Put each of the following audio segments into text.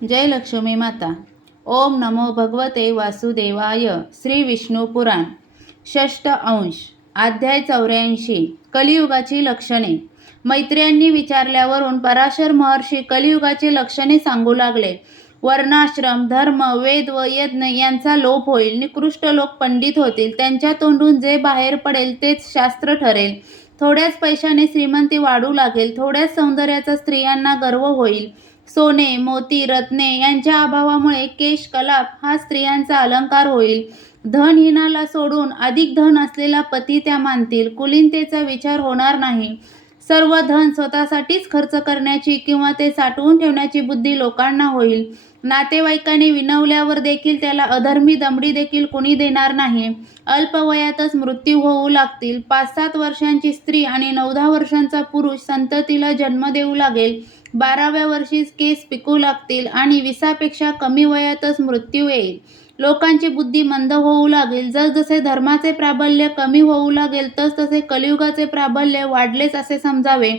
जय लक्ष्मी माता. ओम नमो भगवते वासुदेवाय. श्री विष्णू पुराण षष्ठ अंश अध्याय 84. कलियुगाची लक्षणे. मैत्रियांनी विचारल्यावरून पराशर महर्षी कलियुगाची लक्षणे सांगू लागले. वर्णाश्रम, धर्म, वेद व यज्ञ यांचा लोप होईल. निकृष्ट लोक पंडित होतील. त्यांच्या तोंडून जे बाहेर पडेल तेच शास्त्र ठरेल. थोड्याच पैशाने श्रीमंती वाढू लागेल. थोड्याच सौंदर्याचा स्त्रियांना गर्व होईल. सोने, मोती, रत्ने यांच्या अभावामुळे केश कलाप हा स्त्रियांचा अलंकार होईल. धनहीनाला सोडून अधिक धन असलेला पती त्या मानतील. कुलीनतेचा विचार होणार नाही. सर्व धन स्वतःसाठीच खर्च करण्याची किंवा ते साठवून ठेवण्याची बुद्धी लोकांना होईल. नातेवाईकांनी विनवल्यावर देखील त्याला अधर्मी दमडी देखील कुणी देणार नाही. अल्पवयातच मृत्यू होऊ लागतील. 5-7 वर्षांची स्त्री आणि 9-10 वर्षांचा पुरुष संततीला जन्म देऊ लागेल. 12व्या वर्षीच केस पिकू लागतील आणि 20पेक्षा कमी वयातच मृत्यू येईल. लोकांची बुद्धी मंद होऊ लागेल. जसजसे धर्माचे प्राबल्य कमी होऊ लागेल तसतसे कलियुगाचे प्राबल्य वाढलेच असे समजावे.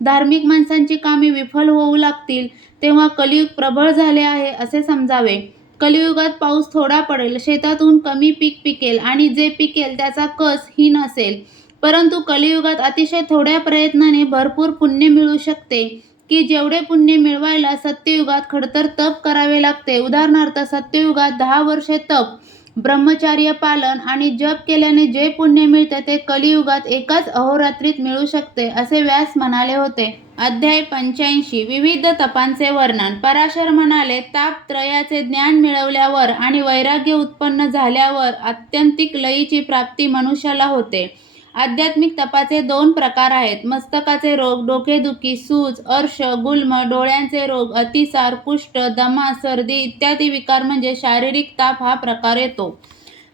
धार्मिक माणसांची कामे विफल होऊ लागतील तेव्हा कलियुग प्रबळ झाले आहे असे समजावे. कलियुगात पाऊस थोडा पडेल, शेतातून कमी पीक पिकेल आणि जे पिकेल त्याचा कस ही नसेल. परंतु कलियुगात अतिशय थोड्या प्रयत्नाने भरपूर पुण्य मिळू शकते की जेवढे पुण्य मिळवायला सत्ययुगात खडतर तप करावे लागते. उदाहरणार्थ, सत्ययुगात 10 वर्षे तप, ब्रह्मचार्य पालन आणि जप केल्याने जे पुण्य मिळते ते कलियुगात एकाच अहोरात्रीत मिळू शकते असे व्यास म्हणाले होते. अध्याय 85. विविध तपांचे वर्णन. पराशर म्हणाले, तापत्रयाचे ज्ञान मिळवल्यावर आणि वैराग्य उत्पन्न झाल्यावर आत्यंतिक लयीची प्राप्ती मनुष्याला होते. आध्यात्मिक तपाचे 2 प्रकार आहेत. मस्तकाचे रोग, डोकेदुखी, सूज, अर्श, गुल्म, डोळ्यांचे रोग, अतिसार, कुष्ठ, दमा, सर्दी इत्यादी विकार म्हणजे शारीरिक ताप हा प्रकार येतो.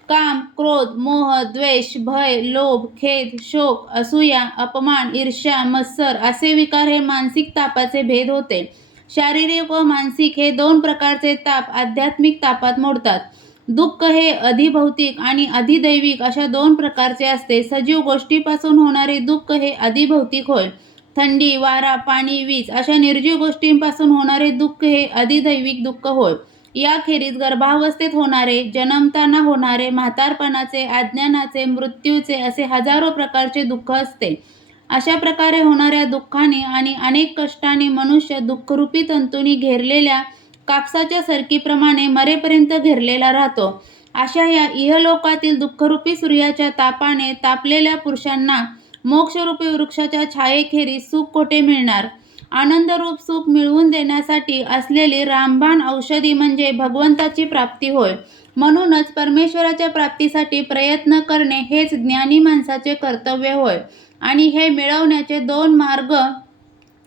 काम, क्रोध, मोह, द्वेष, भय, लोभ, खेद, शोक, असूया, अपमान, ईर्ष्या, मत्सर असे विकार हे मानसिक तापाचे भेद होते. शारीरिक व मानसिक हे 2 प्रकारचे ताप आध्यात्मिक तापात मोडतात. दुःख हे अधिभौतिक आणि अधिदैविक अशा 2 प्रकारचे असते. सजीव गोष्टीपासून होणारे दुःख हे अधिभौतिक होय. थंडी, वारा, पाणी, वीज अशा निर्जीव गोष्टींपासून होणारे दुःख हे अधिदैविक दुःख होय. याखेरीज गर्भावस्थेत होणारे, जन्मताना होणारे, म्हातारपणाचे, अज्ञानाचे, मृत्यूचे असे हजारो प्रकारचे दुःख असते. अशा प्रकारे होणाऱ्या दुःखाने आणि अनेक कष्टाने मनुष्य दुःखरूपी तंतूंनी घेरलेल्या कापसाच्या सरकीप्रमाणे मरेपर्यंत घेरलेला राहतो. अशा या इहलोकातील दुःखरूपी सूर्याच्या तापाने तापलेल्या पुरुषांना मोक्षरूपी वृक्षाच्या छायेखेरीज सुख कोठे मिळणार? आनंदरूप सुख मिळवून देण्यासाठी असलेली रामबाण औषधी म्हणजे भगवंताची प्राप्ती होय. म्हणूनच परमेश्वराच्या प्राप्तीसाठी प्रयत्न करणे हेच ज्ञानी माणसाचे कर्तव्य होय. आणि हे मिळवण्याचे 2 मार्ग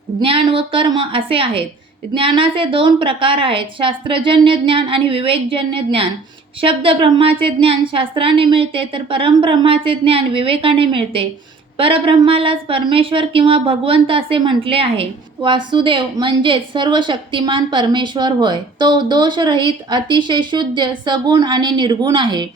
ज्ञान व कर्म असे आहेत. ज्ञानाचे 2 प्रकार आहेत, शास्त्रजन्य ज्ञान आणि विवेकजन्य ज्ञान. शब्द ब्रह्माचे ज्ञान शास्त्राने मिळते तर परमब्रह्माचे ज्ञान विवेकाने मिळते. परब्रह्मालाच परमेश्वर किंवा भगवंत असे म्हटले आहे. वासुदेव म्हणजेच सर्व शक्तिमान परमेश्वर होय. तो दोषरहित, अतिशय शुद्ध, सगुण आणि निर्गुण आहे.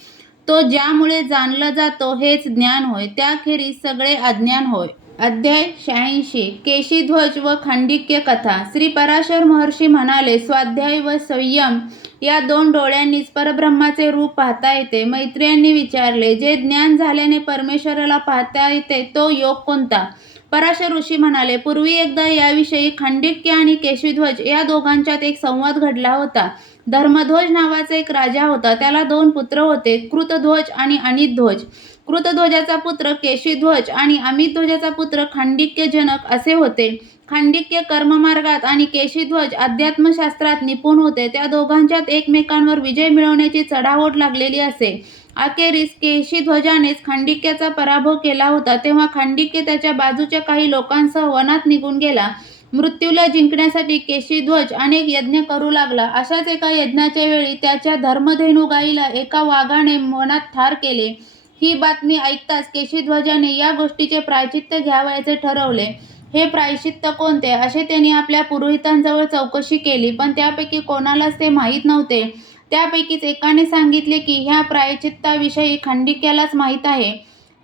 तो ज्यामुळे जाणला जातो हेच ज्ञान होय. त्याखेरीज सगळे अज्ञान होय. अध्याय 86. केशीध्वज व खांडिक्य कथा. श्री पराशर महर्षी म्हणाले, स्वाध्याय व संयम या 2 डोळ्यांनीच परब्रह्माचे रूप पाहता येते. मैत्रियांनी विचारले, जे ज्ञान झाल्याने परमेश्वराला पाहता येते तो योग कोणता? पराशर ऋषी म्हणाले, पूर्वी एकदा याविषयी खांडिक्य आणि केशीध्वज या दोघांच्यात एक संवाद घडला होता. धर्मध्वज नावाचा एक राजा होता. त्याला 2 पुत्र होते, कृतध्वज आणि अनिध्वज. कृतध्वजाचा पुत्र केशीध्वज आणि अमिध्वजाचा पुत्र खांडिक्यजनक असे होते. खांडिक्य कर्ममार्गात आणि केशीध्वज अध्यात्मशास्त्रात निपुण होते. त्या दोघांच्यात एकमेकांवर विजय मिळवण्याची चढाओढ लागलेली असे. अखेरीस केशीध्वजानेच खांडिक्याचा पराभव केला होता. तेव्हा खांडिक्य त्याच्या बाजूच्या काही लोकांसह वनात निघून गेला. मृत्यूला जिंकण्यासाठी केशीध्वज अनेक यज्ञ करू लागला. अशाच एका यज्ञाच्या वेळी त्याच्या धर्मधेनू गाईला एका वाघाने वनात ठार केले. ही बातमी ऐकताच केशीध्वजाने या गोष्टीचे प्रायश्चित्त घ्यावयाचे ठरवले. हे प्रायश्चित्त कोणते असे त्यांनी आपल्या पुरोहितांजवळ चौकशी केली, पण त्यापैकी कोणालाच ते माहीत नव्हते. त्यापैकीच एकाने सांगितले की ह्या प्रायश्चित्ताविषयी खांडिक्यालाच माहीत आहे.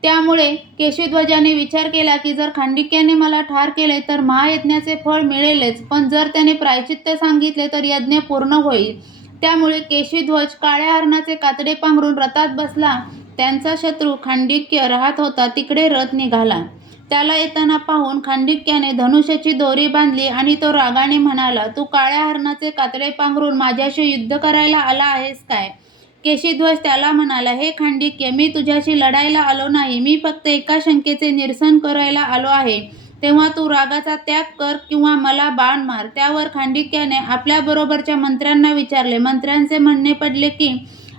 त्यामुळे केशीध्वजाने विचार केला की जर खांडिक्याने मला ठार केले तर महायज्ञाचे फळ मिळेलच, पण जर त्याने प्रायश्चित्त सांगितले तर यज्ञ पूर्ण होईल. त्यामुळे केशीध्वज काळ्या हरणाचे कातडे पांघरून रथात बसला. त्यांचा शत्रू खांडिक्य राहत होता तिकडे रथ निघाला. त्याला येताना पाहून खांडिक्याने धनुष्याची दोरी बांधली आणि तो रागाने म्हणाला, तू काळ्या हरणाचे कातडे पांघरून माझ्याशी युद्ध करायला आला आहेस काय? केशीध्वज त्याला म्हणाला, हे खांडिक्य, मी तुझ्याशी लढायला आलो नाही, मी फक्त एका शंकेचे निरसन करायला आलो आहे. तेव्हा तू रागाचा त्याग कर किंवा मला बाण मार. त्यावर खांडिक्याने आपल्याबरोबरच्या मंत्र्यांना विचारले. मंत्र्यांचे म्हणणे पडले की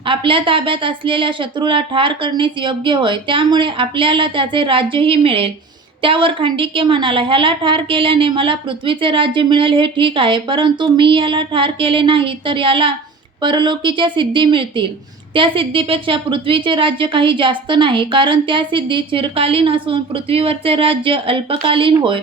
आपल्या ताब्यात असलेल्या शत्रूला ठार करणेच योग्य होय, त्यामुळे आपल्याला त्याचे राज्यही मिळेल. त्यावर खांडिक्य म्हणाला, ह्याला ठार केल्याने मला पृथ्वीचे राज्य मिळेल हे ठीक आहे, परंतु मी याला ठार केले नाही तर याला परलोकीच्या सिद्धी मिळतील. त्या सिद्धीपेक्षा पृथ्वीचे राज्य काही जास्त नाही, कारण त्या सिद्धी चिरकालीन असून पृथ्वीवरचे राज्य अल्पकालीन होय.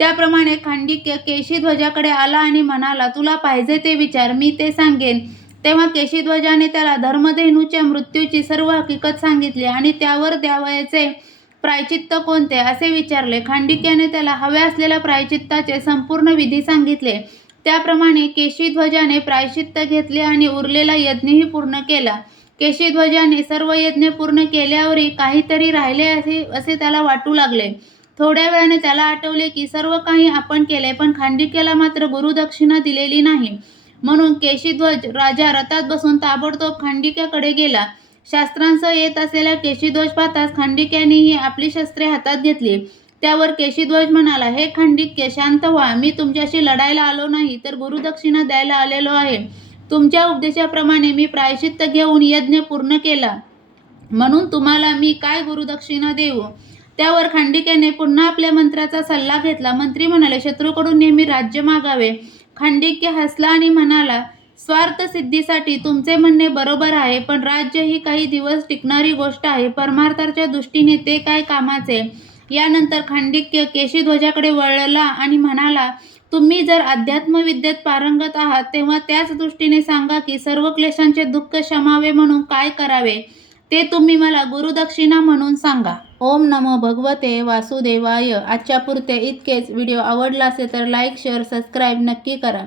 त्याप्रमाणे खांडिक्य केशीध्वजाकडे आला आणि म्हणाला, तुला पाहिजे ते विचार, मी ते सांगेन. तेव्हा केशीध्वजाने त्याला धर्मधेनूच्या मृत्यूची सर्व हकीकत सांगितली आणि त्यावर द्यावयाचे प्रायश्चित्त कोणते असे विचारले. खांडिक्याने त्याला हव्या असलेल्या प्रायश्चित्ताचे संपूर्ण विधी सांगितले. त्याप्रमाणे केशीध्वजाने प्रायश्चित्त घेतले आणि उरलेला यज्ञही पूर्ण केला. केशीध्वजाने सर्व यज्ञ पूर्ण केल्यावरही काहीतरी राहिले असे त्याला वाटू लागले. थोड्या वेळाने त्याला आठवले की सर्व काही आपण केले, पण खांडिक्याला मात्र गुरुदक्षिणा दिलेली नाही. म्हणून केशीध्वज राजा रथात बसून ताबडतोब खांडिक्याकडे गेला. शास्त्रांसह येत असलेला केशीध्वज पाहताच खांडिक्यानेही आपली शस्त्रे हातात घेतली. त्यावर केशीध्वज म्हणाला, हे खांडिक्य, शांत व्हा. मी तुमच्याशी लढायला आलो नाही, तर गुरुदक्षिणा द्यायला आलेलो आहे. तुमच्या उपदेशाप्रमाणे मी प्रायश्चित्त घेऊन यज्ञ पूर्ण केला, म्हणून तुम्हाला मी काय गुरुदक्षिणा देऊ? त्यावर खांडिक्याने पुन्हा आपल्या मंत्र्याचा सल्ला घेतला. मंत्री म्हणाले, शत्रूकडून नेहमी राज्य मागावे. खांडिक्य हसला आणि म्हणाला, स्वार्थ सिद्धीसाठी तुमचे म्हणणे बरोबर आहे, पण राज्य ही काही दिवस टिकणारी गोष्ट आहे, परमार्थाच्या दृष्टीने ते काय कामाचे? यानंतर खांडिक्य केशीध्वजाकडे वळला आणि म्हणाला, तुम्ही जर अध्यात्मविद्येत पारंगत आहात तेव्हा त्याच दृष्टीने सांगा की सर्व क्लेशांचे दुःख शमावे म्हणून काय करावे ते तुम्ही मला गुरुदक्षिणा म्हणून सांगा. ओम नमो भगवते वासुदेवाय. आजच्या पुरते इतकेच. व्हिडिओ आवडला असेल तर लाईक, शेअर, सबस्क्राईब नक्की करा.